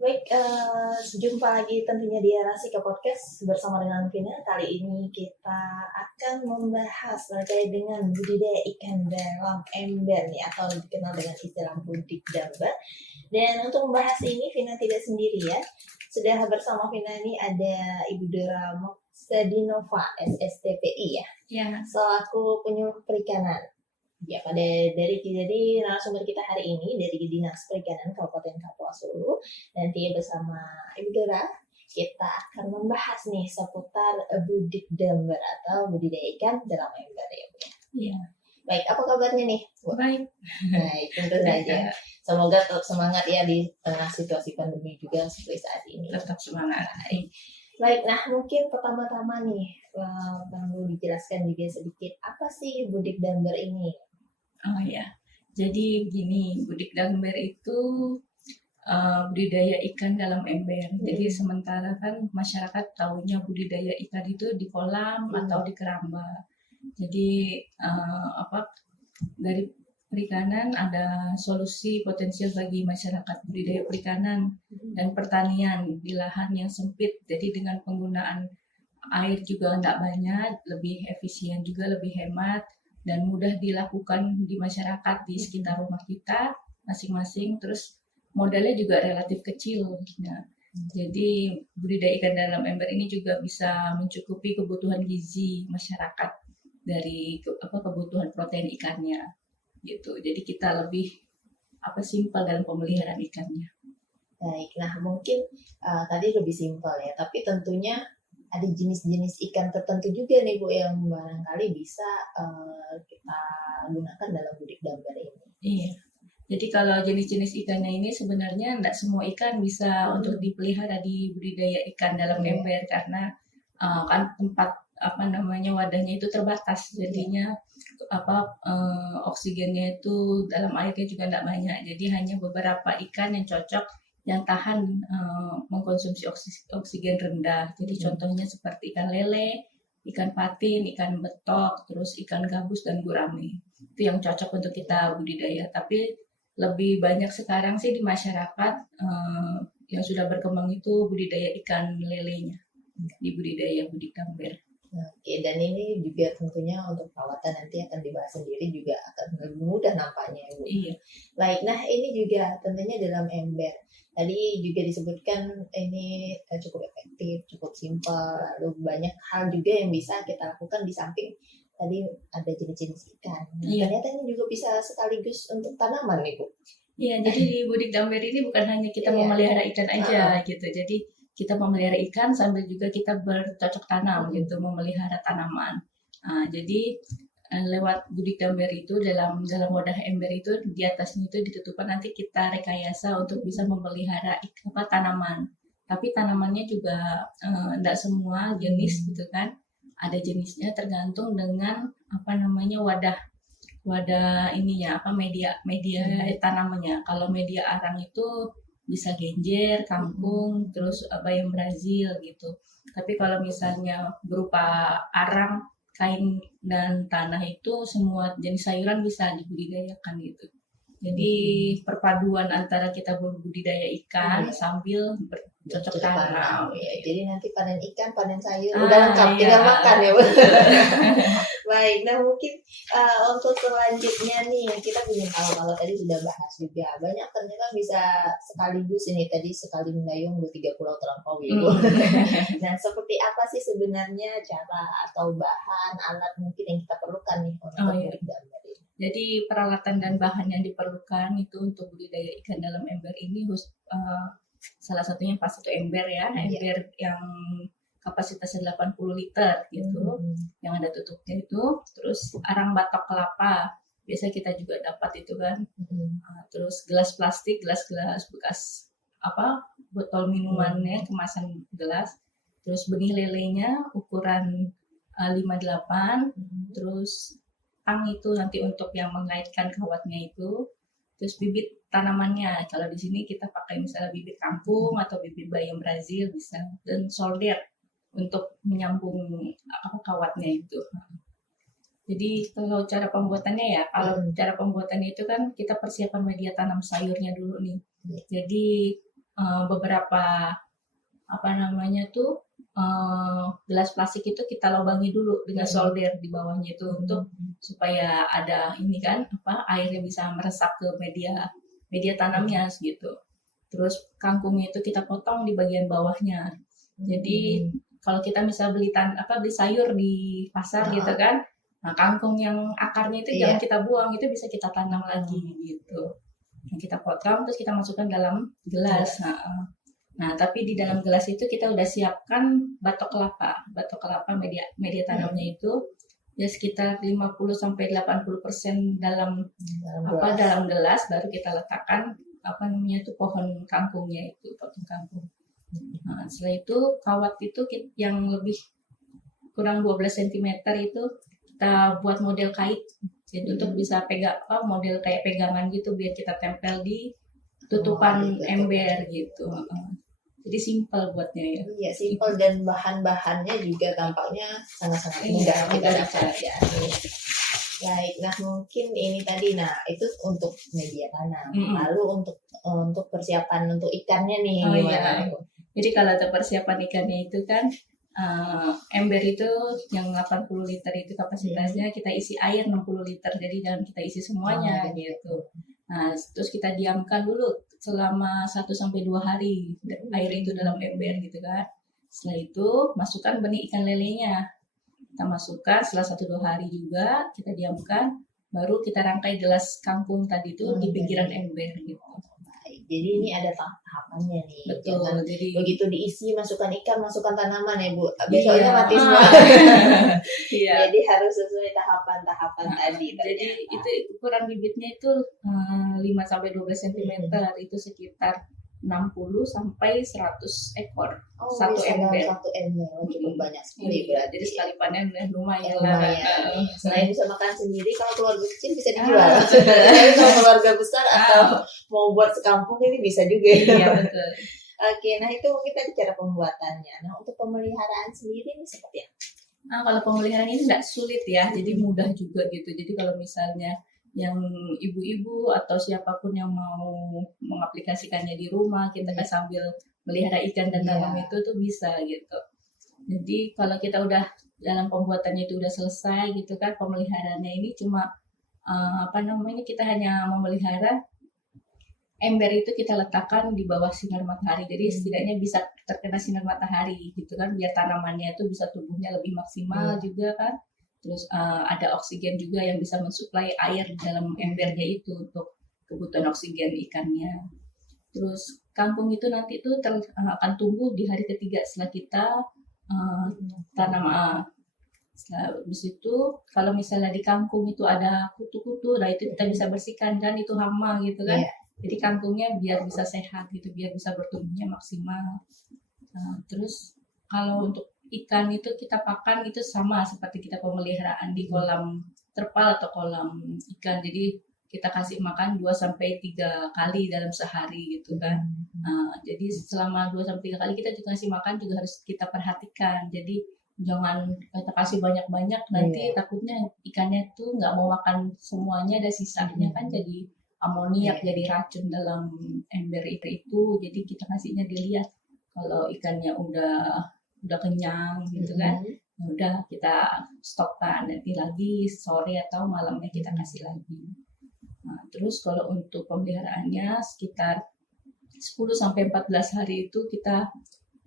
Baik, jumpa lagi tentunya di Rasika Podcast bersama dengan Vina. Kali ini kita akan membahas terkait dengan budidaya ikan dalam ember nih, atau dikenal dengan istilah budik damber. Dan untuk membahas ini Vina tidak sendiri ya. Sudah bersama Vina ini ada Ibu Dora Moksadinova, SSTPI ya, Ya, selaku penyuluh perikanan. Ya, jadi narasumber kita hari ini dari Dinas Perikanan Kabupaten Kapuas Hulu. Nanti bersama Ibu Dora kita akan membahas nih seputar budik damber atau budidaya ikan dalam ember ya Bu. iya. Baik, apa kabarnya nih Bu? Baik. Baik, tentu saja. Semoga tetap semangat ya di tengah situasi pandemi juga seperti saat ini. Tetap semangat. Baik, nah mungkin pertama-tama nih perlu dijelaskan juga sedikit apa sih budik damber ini? Oh ya, jadi gini, budik damber itu budidaya ikan dalam ember. Jadi sementara kan masyarakat taunya budidaya ikan itu di kolam atau di keramba. Jadi dari perikanan ada solusi potensial bagi masyarakat budidaya perikanan dan pertanian di lahan yang sempit. Jadi dengan penggunaan air juga tidak banyak, lebih efisien juga, lebih hemat dan mudah dilakukan di masyarakat di sekitar rumah kita masing-masing. Terus modalnya juga relatif kecil. Nah, jadi budidaya ikan dalam ember ini juga bisa mencukupi kebutuhan gizi masyarakat dari kebutuhan protein ikannya gitu. Jadi kita lebih simpel dalam pemeliharaan ikannya. Baik, nah mungkin tadi lebih simpel ya, tapi tentunya ada jenis-jenis ikan tertentu juga nih Bu yang barangkali bisa kita gunakan dalam budik damber ini. Iya. Jadi kalau jenis-jenis ikannya ini sebenarnya tidak semua ikan bisa untuk dipelihara di budidaya ikan dalam ember karena kan tempat wadahnya itu terbatas, jadinya oksigennya itu dalam airnya juga tidak banyak. Jadi hanya beberapa ikan yang cocok yang tahan mengkonsumsi oksigen rendah. Jadi contohnya seperti ikan lele, ikan patin, ikan betok, terus ikan gabus dan gurame. Itu yang cocok untuk kita budidaya. Tapi lebih banyak sekarang sih di masyarakat yang sudah berkembang itu budidaya ikan lelenya di budidaya budik damber. Oke, dan ini juga tentunya untuk perawatan nanti akan dibahas sendiri juga akan lebih mudah nampaknya Bu. Iya. Baik, nah ini juga tentunya dalam ember. Tadi juga disebutkan ini cukup efektif, cukup simpel, lalu banyak hal juga yang bisa kita lakukan di samping tadi ada jenis-jenis ikan. Nah, ternyata ini juga bisa sekaligus untuk tanaman nih Bu. Iya, jadi di budik damber ini bukan hanya kita memelihara ikan aja gitu. Jadi kita memelihara ikan sambil juga kita bercocok tanam gitu, memelihara tanaman. Jadi lewat budik damber itu dalam wadah ember itu di atasnya itu ditutupkan, nanti kita rekayasa untuk bisa memelihara tanaman. Tapi tanamannya juga tidak semua jenis gitu kan. Ada jenisnya tergantung dengan wadah ininya media tanamannya. Kalau media arang itu bisa genjer, kangkung, terus bayam Brazil gitu. Tapi kalau misalnya berupa arang, kain dan tanah itu semua jenis sayuran bisa dibudidayakan gitu. Jadi perpaduan antara kita berbudidaya ikan sambil bercocok tanam. Ya. Jadi nanti panen ikan, panen sayur, udah lengkap, tinggal makan ya Bu. Baik, nah mungkin untuk selanjutnya nih kita ingin tahu, kalau tadi sudah bahas juga banyak ternyata bisa sekaligus ini tadi sekali mendayung 3 pulau terlampaui. Nah, seperti apa sih sebenarnya cara atau bahan alat mungkin yang kita perlukan nih untuk budik damber ini? Jadi peralatan dan bahan yang diperlukan itu untuk budidaya ikan dalam ember ini salah satunya pasti itu ember ya, ember yang kapasitasnya 80 liter gitu, yang ada tutupnya itu. Terus arang batok kelapa, biasa kita juga dapat itu kan. Terus gelas plastik, gelas bekas botol minumannya, kemasan gelas. Terus benih lelenya ukuran 58, terus tang itu nanti untuk yang mengaitkan kawatnya itu. Terus bibit tanamannya, kalau di sini kita pakai misalnya bibit kangkung atau bibit bayam Brazil bisa, dan solder untuk menyambung kawatnya itu. Jadi kalau cara pembuatannya cara pembuatannya itu kan kita persiapan media tanam sayurnya dulu nih. Jadi beberapa gelas plastik itu kita lubangi dulu dengan solder di bawahnya itu untuk supaya ada ini kan airnya bisa meresap ke media tanamnya gitu. Terus kangkungnya itu kita potong di bagian bawahnya. Jadi kalau kita misal beli sayur di pasar gitu kan, nah kangkung yang akarnya itu jangan kita buang, itu bisa kita tanam lagi gitu. Nah, kita potong terus kita masukkan dalam gelas. Nah, tapi di dalam gelas itu kita udah siapkan batok kelapa media tanamnya itu ya sekitar 50-80% dalam gelas, baru kita letakkan pohon kangkungnya itu, potong kangkung. Nah, setelah itu kawat itu yang lebih kurang 12 cm itu kita buat model kait. Jadi untuk bisa model kayak pegangan gitu biar kita tempel di tutupan ember gitu. Jadi simpel buatnya ya. Iya, simpel dan bahan-bahannya juga tampaknya sangat-sangat mudah kita dapat ya. Baik, nah mungkin ini tadi, itu untuk media tanam. Lalu untuk persiapan untuk ikannya nih gimana? Iya. Jadi kalau untuk persiapan ikannya itu kan ember itu yang 80 liter itu kapasitasnya kita isi air 60 liter. Jadi jangan kita isi semuanya gitu. Nah, terus kita diamkan dulu selama 1-2 hari air itu dalam ember gitu kan. Setelah itu masukkan benih ikan lelenya. Kita masukkan setelah 1-2 hari juga kita diamkan, baru kita rangkai gelas kangkung tadi itu di pinggiran ember gitu. Jadi ini ada tahapannya nih. Betul. Jangan jadi begitu diisi masukkan ikan, masukkan tanaman ya Bu. Besoknya mati semua. Iya. Jadi harus sesuai tahapan-tahapan tadi. Jadi itu ukuran bibitnya itu 5-12 cm itu sekitar 60-100 ekor. Satu ember. Cukup banyak sekali berarti. Jadi sekali panen lumayan. Selain bisa makan sendiri, kalau keluarga kecil bisa dijual. Tapi kalau keluarga besar atau mau buat sekampung ini bisa juga. Iya betul. Oke, nah itu kita bicara pembuatannya. Nah untuk pemeliharaan sendiri ini seperti apa? Nah kalau pemeliharaan ini nggak sulit ya, jadi mudah juga gitu. Jadi kalau misalnya yang ibu-ibu atau siapapun yang mau mengaplikasikannya di rumah, kita kan sambil melihara ikan dan tanam itu tuh bisa gitu. Jadi kalau kita udah dalam pembuatannya itu udah selesai gitu kan, pemeliharaannya ini cuma kita hanya memelihara ember itu kita letakkan di bawah sinar matahari. Jadi setidaknya bisa terkena sinar matahari gitu kan, biar tanamannya itu bisa tumbuhnya lebih maksimal juga kan. Terus ada oksigen juga yang bisa mensuplai air di dalam embernya itu untuk kebutuhan oksigen ikannya. Terus kangkung itu nanti itu akan tumbuh di hari ketiga setelah kita tanam. Setelah habis itu kalau misalnya di kangkung itu ada kutu-kutu, nah itu kita bisa bersihkan kan, itu hama gitu kan. Jadi kangkungnya biar bisa sehat gitu, biar bisa bertumbuhnya maksimal. Terus kalau untuk ikan itu kita pakan itu sama seperti kita pemeliharaan di kolam terpal atau kolam ikan. Jadi kita kasih makan 2-3 kali dalam sehari gitu kan. Jadi selama 2-3 kali kita juga kasih makan juga harus kita perhatikan. Jadi jangan kita kasih banyak-banyak, nanti takutnya ikannya tuh nggak mau makan semuanya, ada sisanya kan jadi amoniak, jadi racun dalam ember itu. Jadi kita kasihnya dilihat kalau ikannya udah kenyang gitu kan, udah kita stopkan, nanti lagi sore atau malamnya kita kasih lagi. Nah, terus kalau untuk pemeliharaannya sekitar 10-14 hari itu kita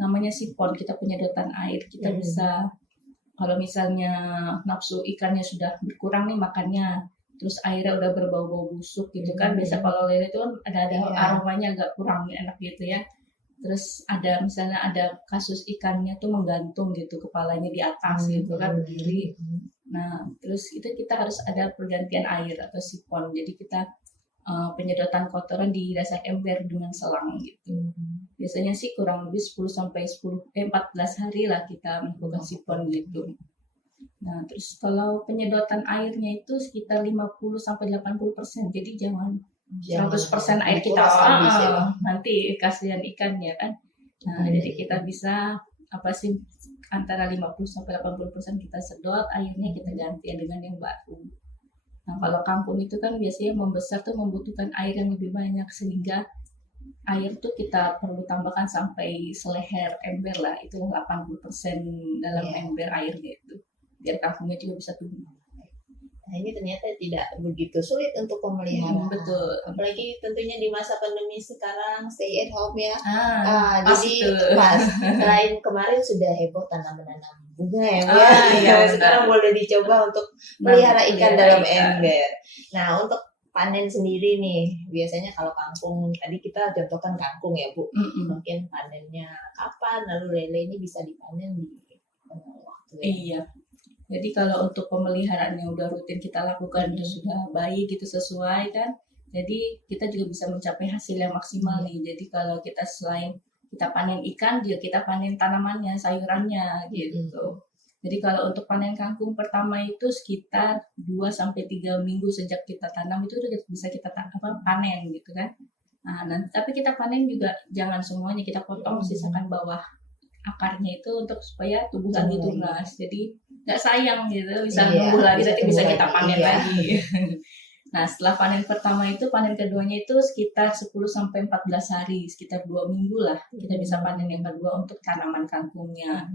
namanya sipon, kita penyedotan air. Kita bisa kalau misalnya nafsu ikannya sudah berkurang nih makannya, terus airnya udah berbau-bau busuk gitu kan. Biasa kalau lele itu kan ada aromanya agak kurang enak gitu ya. Terus misalnya ada kasus ikannya tuh menggantung gitu, kepalanya di atas gitu kan, berdiri. Nah, terus itu kita harus ada pergantian air atau sipon. Jadi kita penyedotan kotoran di dasar ember dengan selang gitu. Biasanya sih kurang lebih 10-14 hari lah kita melakukan sipon gitu. Nah, terus kalau penyedotan airnya itu sekitar 50-80%. Jadi jangan 100% air kita nanti kasihan ikannya kan. Nah, jadi kita bisa antara 50-80% kita sedot, airnya kita ganti dengan yang baru. Nah, kalau kangkung itu kan biasanya membesar tuh membutuhkan air yang lebih banyak, sehingga air tuh kita perlu tambahkan sampai seleher ember lah, itu 80% dalam Iya. ember airnya itu, biar kangkungnya juga bisa tumbuh. Nah, ini ternyata tidak begitu sulit untuk pemeliharaan. Betul. Apalagi tentunya di masa pandemi sekarang, stay at home ya. Pas Jadi itu. pas. Selain kemarin sudah heboh tanam-menanam bunga ya, Bu. Iya, Sekarang boleh dicoba untuk melihara ikan dalam ember. Nah, untuk panen sendiri nih, biasanya kalau kangkung, tadi kita contohkan kangkung ya, Bu. Mungkin panennya kapan, lalu lele ini bisa dipanen di waktu ya. Iya. Jadi kalau untuk pemeliharaan yang udah rutin kita lakukan sudah baik gitu, sesuai kan. Jadi kita juga bisa mencapai hasil yang maksimal nih. Jadi kalau kita selain kita panen ikan, juga kita panen tanamannya, sayurannya gitu. Jadi kalau untuk panen kangkung pertama itu sekitar 2-3 minggu sejak kita tanam itu udah bisa kita panen gitu kan. Nah, tapi kita panen juga jangan semuanya, kita potong, sisakan bawah akarnya itu untuk supaya tumbuh lagi tunas. Jadi nggak sayang gitu, bisa tumbuh lagi, nanti bisa kita panen lagi. Nah, setelah panen pertama itu, panen keduanya itu sekitar 10-14 hari, sekitar 2 minggu lah kita bisa panen yang kedua untuk tanaman kangkungnya.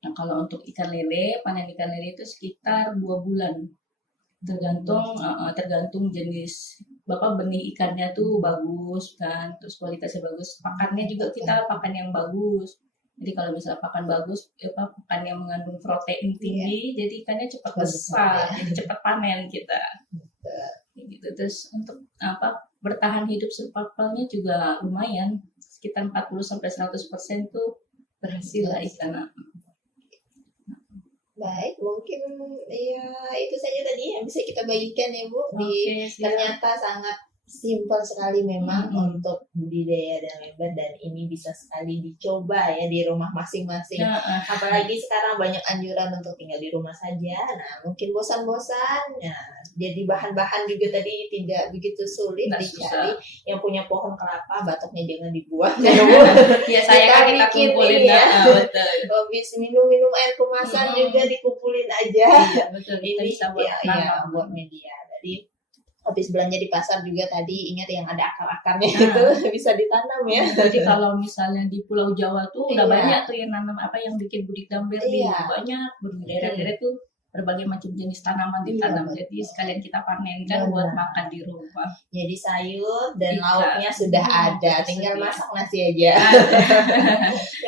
Nah, kalau untuk ikan lele, panen ikan lele itu sekitar 2 bulan. Tergantung jenis benih ikannya tuh bagus kan, terus kualitasnya bagus, pakannya juga kita pakan yang bagus. Jadi kalau misalnya pakan bagus, pakan yang mengandung protein tinggi, jadi ikannya cepat besar, jadi cepat panen kita. Gitu. Terus untuk bertahan hidup survivalnya juga lumayan, sekitar 40-100% tuh berhasil lah ikan. Baik, mungkin ya itu saja tadi yang bisa kita bagikan ya, Bu. Ternyata sangat simpel sekali memang untuk budidaya dalam ember, dan ini bisa sekali dicoba ya di rumah masing-masing. Apalagi sekarang banyak anjuran untuk tinggal di rumah saja. Nah, mungkin bosan-bosan, jadi bahan-bahan juga tadi tidak begitu sulit dicari. Yang punya pohon kelapa, batoknya jangan dibuang. Ya, saya kita kumpulin ya. Habis minum air kemasan juga dikumpulin aja. Iya, betul. Ini bisa buat media. Jadi habis belanja di pasar juga tadi, ingat yang ada akar-akarnya itu bisa ditanam ya. Jadi kalau misalnya di Pulau Jawa tuh udah banyak tuh yang nanam yang bikin budidaya banyak, daerah-daerah tuh berbagai macam jenis tanaman ditanam. Jadi sekalian kita panen kan buat makan di rumah. Jadi sayur dan lauknya sudah ada, tinggal masak nasi aja.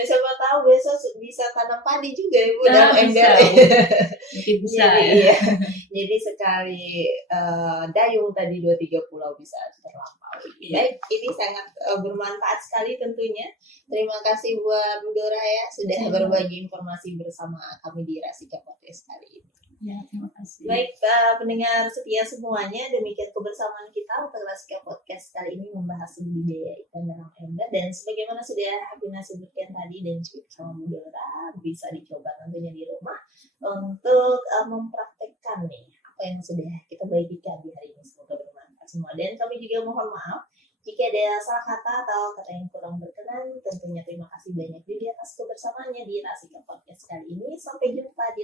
Siapa tahu besok bisa tanam padi juga Ibu dalam ember. Mungkin bisa. Jadi sekali dayung tadi 2-3 pulau bisa terlampaui. Baik, ini sangat bermanfaat sekali tentunya. Terima kasih buat Bu Dora ya sudah berbagi informasi bersama kami di Rasika Podcast kali ini. Ya, terima kasih. Baik, pendengar setia semuanya, demikian kebersamaan kita untuk Rasika Podcast kali ini membahas budidaya ikan dalam ember, dan sebagaimana sudah Habina sebutkan tadi dan juga sama Bu Dora, bisa dicoba tentunya di rumah untuk mempraktekkan nih apa yang sudah kita bagikan di hari ini. Semoga bermanfaat semua, dan kami juga mohon maaf jika ada salah kata atau kata yang kurang berkenan. Tentunya terima kasih banyak juga atas kebersamaannya di Rasika Podcast kali ini. Sampai jumpa di